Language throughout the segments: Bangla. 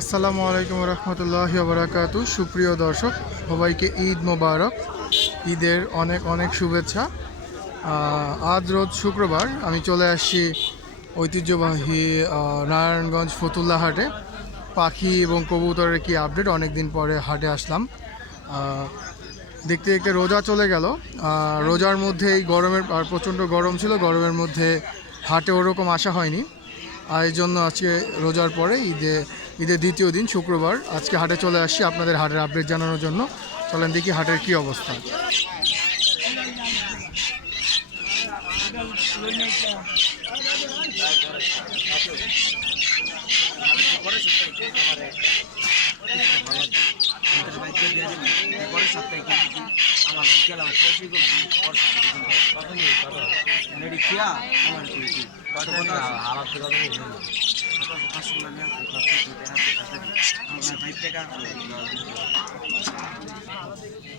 আসসালামু আলাইকুম রহমতুল্লাহি বারাকাতু। সুপ্রিয় দর্শক, সবাইকে ঈদ মোবারক। ঈদের অনেক অনেক শুভেচ্ছা। আজ রোজ শুক্রবার আমি চলে আসছি ঐতিহ্যবাহী নারায়ণগঞ্জ ফতুল্লা হাটে। পাখি এবং কবুতরের কি আপডেট, অনেক দিন পরে হাটে আসলাম। দেখতে দেখতে রোজা চলে গেল। রোজার মধ্যে এই গরমের আর প্রচণ্ড গরম ছিল, গরমের মধ্যে হাটে ওরকম আসা হয়নি। আর এই জন্য আজকে রোজার পরে ঈদের দ্বিতীয় দিন শুক্রবার আজকে হাটে চলে আসছি আপনাদের হাটের আপডেট জানানোর জন্য। চলেন দেখি হাটের কি অবস্থা।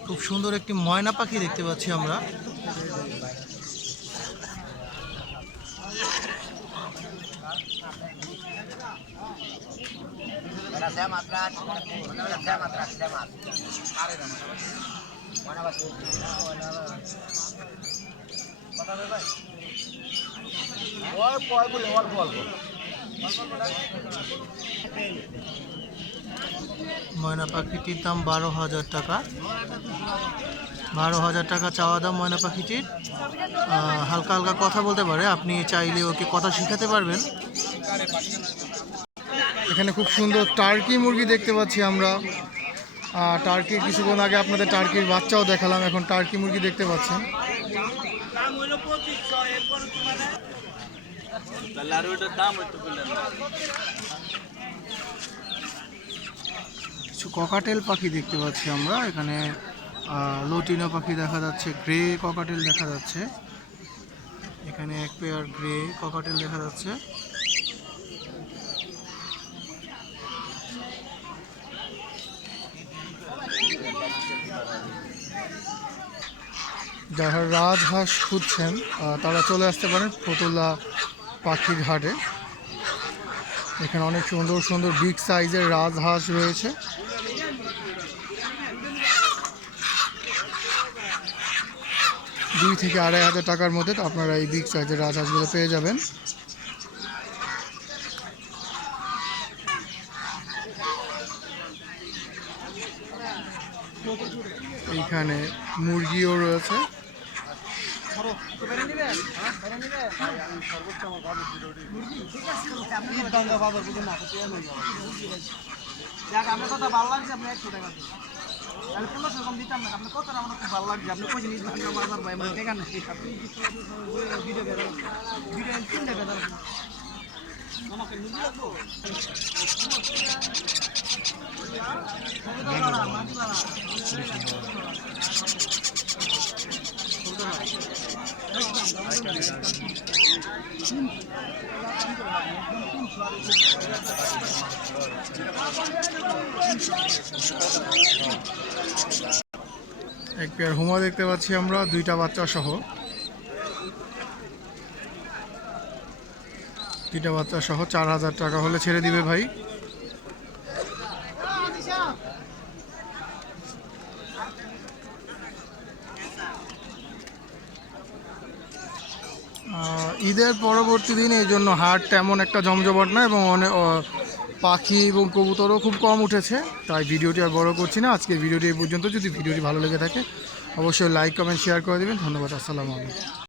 খুব সুন্দর একটি ময়না পাখি দেখতে পাচ্ছি আমরা। ময়না পাখিটির দাম 12,000 টাকা। 12,000 টাকা চাওয়া দাম ময়না পাখিটির। হালকা হালকা কথা বলতে পারে, আপনি চাইলে ওকে কথা শেখাতে পারবেন। এখানে খুব সুন্দর টার্কি মুরগি দেখতে পাচ্ছি আমরা। টার্কি কিছুক্ষণ আগে আপনাদের টার্কির বাচ্চাও দেখালাম, এখন টার্কি মুরগি দেখতে পাচ্ছেন। কিছু ককাটেল পাখি দেখতে পাচ্ছি আমরা এখানে। লটিনো পাখি দেখা যাচ্ছে, গ্রে ককাটেল দেখা যাচ্ছে। এখানে এক পেয়ার গ্রে ককাটেল দেখা যাচ্ছে। যারা রাজহাঁস খুঁজছেন তারা চলে আসতে পারেন ফতুল্লা পাখির হাটে। এখানে অনেক সুন্দর সুন্দর বিগ সাইজের রাজহাঁস রয়েছে। $2,000 থেকে $2,500 টাকার মধ্যে আপনারা এই বিগ সাইজের রাজহাঁসগুলো পেয়ে যাবেন। এইখানে মুরগিও রয়েছে। এক পেয়ার হুমা দেখতে পাচ্ছি আমরা, 2টা বাচ্চা সহ। 2টা বাচ্চা সহ 4,000 টাকা হলে ছেড়ে দিবে ভাই। ঈদের পরবর্তী দিন এই জন্য হাট তেমন একটা জমজমাট না, এবং অনেক পাখি এবং কবুতরও খুব কম উঠেছে, তাই ভিডিওটি আর বড় করছি না। আজকের ভিডিওটি এই পর্যন্ত। যদি ভিডিওটি ভালো লেগে থাকে অবশ্যই লাইক কমেন্ট শেয়ার করে দেবেন। ধন্যবাদ। আসসালামু আলাইকুম।